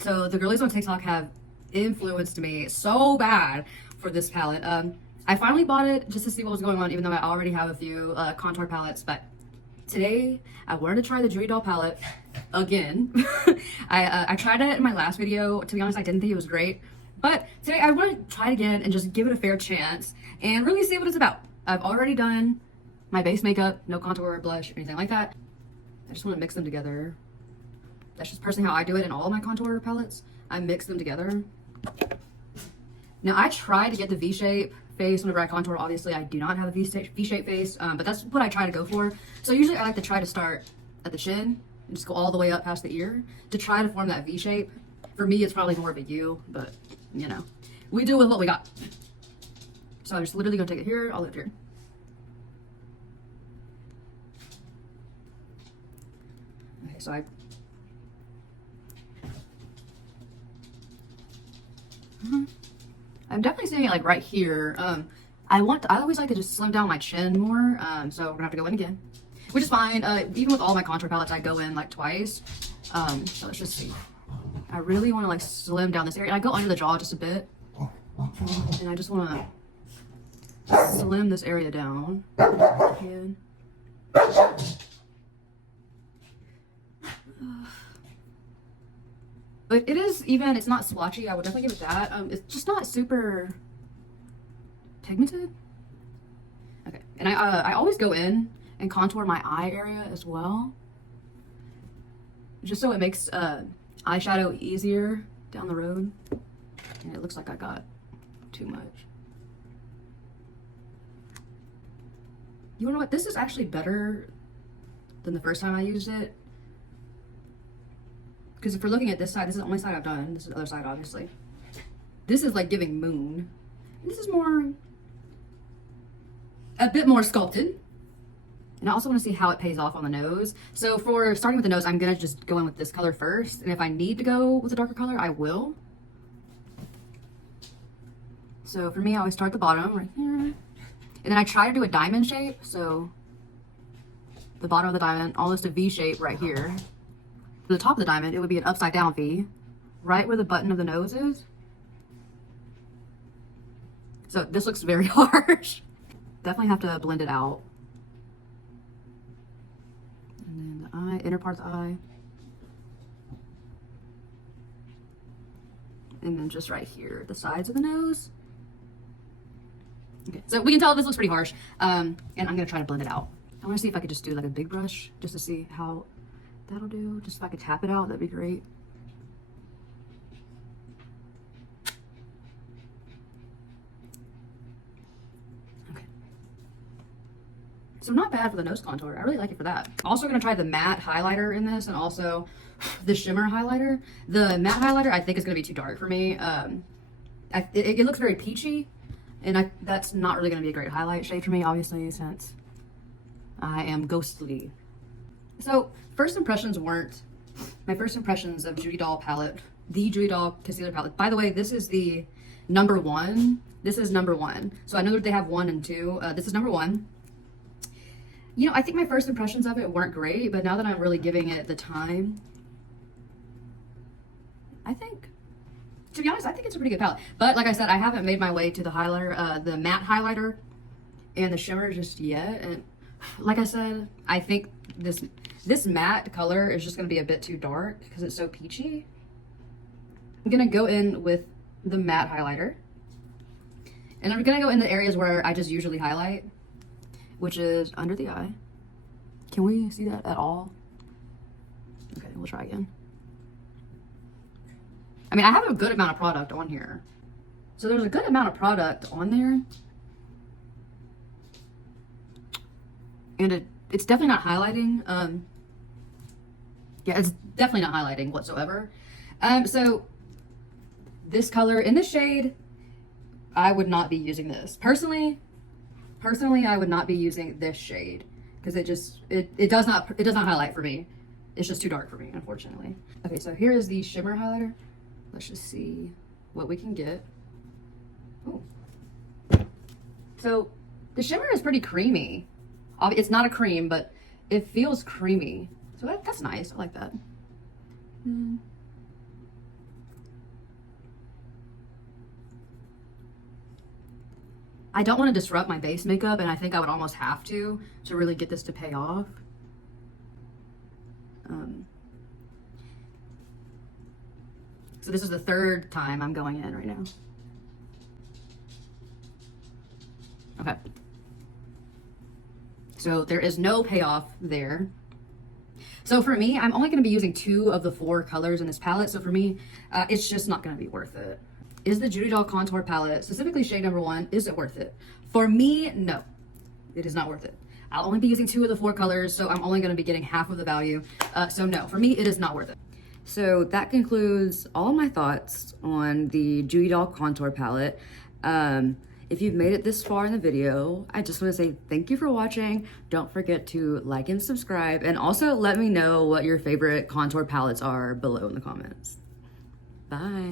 So the girlies on TikTok have influenced me so bad for this palette. I finally bought it just to see what was going on, even though I already have a few contour palettes. But today I wanted to try the JudyDoll palette again. I tried it in my last video. To be honest, I didn't think it was great. But today I want to try it again and just give it a fair chance and really see what it's about. I've already done my base makeup, no contour or blush or anything like that. I just want to mix them together. That's just personally how I do it in all of my contour palettes. I mix them together. Now I try to get the V-shape face whenever I contour. Obviously I do not have a V-shape face, but that's what I try to go for. So usually I like to try to start at the chin and just go all the way up past the ear to try to form that V-shape. For me, it's probably more of a U, but you know, we do with what we got. So I'm just literally gonna take it here, all the way up here. Okay, so I'm definitely seeing it like right here. I always like to just slim down my chin more, so we're gonna have to go in again, which is fine. Even with all my contour palettes, I go in like twice. So let's just see. I really want to like slim down this area. I go under the jaw just a bit, and I just want to slim this area down. Again. But it is even, it's not swatchy. I would definitely give it that. It's just not super pigmented. Okay, and I always go in and contour my eye area as well, just so it makes eyeshadow easier down the road. And it looks like I got too much. You wanna know what? This is actually better than the first time I used it. Because if we're looking at this side, this is the only side I've done. This is the other side, obviously. This is like giving moon. And this is more, a bit more sculpted. And I also want to see how it pays off on the nose. So for starting with the nose, I'm going to just go in with this color first. And if I need to go with a darker color, I will. So for me, I always start at the bottom right here. And then I try to do a diamond shape. So the bottom of the diamond, almost a V shape right here. For the top of the diamond, it would be an upside down V, right where the button of the nose is. So this looks very harsh. Definitely have to blend it out. And then the eye, inner part of the eye. And then just right here, the sides of the nose. Okay, so we can tell this looks pretty harsh. And I'm gonna try to blend it out. I wanna see if I could just do like a big brush, just to see how that'll do. Just if I could tap it out, that'd be great. Okay. So not bad for the nose contour. I really like it for that. Also gonna try the matte highlighter in this and also the shimmer highlighter. The matte highlighter I think is gonna be too dark for me. It looks very peachy and that's not really gonna be a great highlight shade for me, obviously, since I am ghostly. So first impressions weren't my first impressions of JudyDoll palette, the JudyDoll concealer palette. By the way, this is the #1. This is #1. So I know that they have 1 and 2. This is #1. You know, I think my first impressions of it weren't great, but now that I'm really giving it the time, I think, to be honest, I think it's a pretty good palette. But like I said, I haven't made my way to the highlighter, the matte highlighter and the shimmer just yet. And like I said, I think this matte color is just going to be a bit too dark because it's so peachy. I'm going to go in with the matte highlighter. And I'm going to go in the areas where I just usually highlight, which is under the eye. Can we see that at all? Okay, we'll try again. I mean, I have a good amount of product on here. So there's a good amount of product on there. And it's definitely not highlighting. Yeah, it's definitely not highlighting whatsoever. So this color in this shade, I would not be using this. Personally, I would not be using this shade because it does not highlight for me. It's just too dark for me, unfortunately. Okay, so here is the shimmer highlighter. Let's just see what we can get. Oh. So the shimmer is pretty creamy. It's not a cream, but it feels creamy. So that's nice. I like that. I don't want to disrupt my base makeup, and I think I would almost have to really get this to pay off. So this is the third time I'm going in right now. Okay. So there is no payoff there. So for me, I'm only going to be using 2 of the 4 colors in this palette. So for me, it's just not going to be worth it. Is the JudyDoll contour palette, specifically shade number 1, is it worth it? For me, no. It is not worth it. I'll only be using 2 of the 4 colors, so I'm only going to be getting half of the value. So no, for me, it is not worth it. So that concludes all my thoughts on the JudyDoll contour palette. If you've made it this far in the video, I just want to say thank you for watching. Don't forget to like and subscribe, and also let me know what your favorite contour palettes are below in the comments. Bye.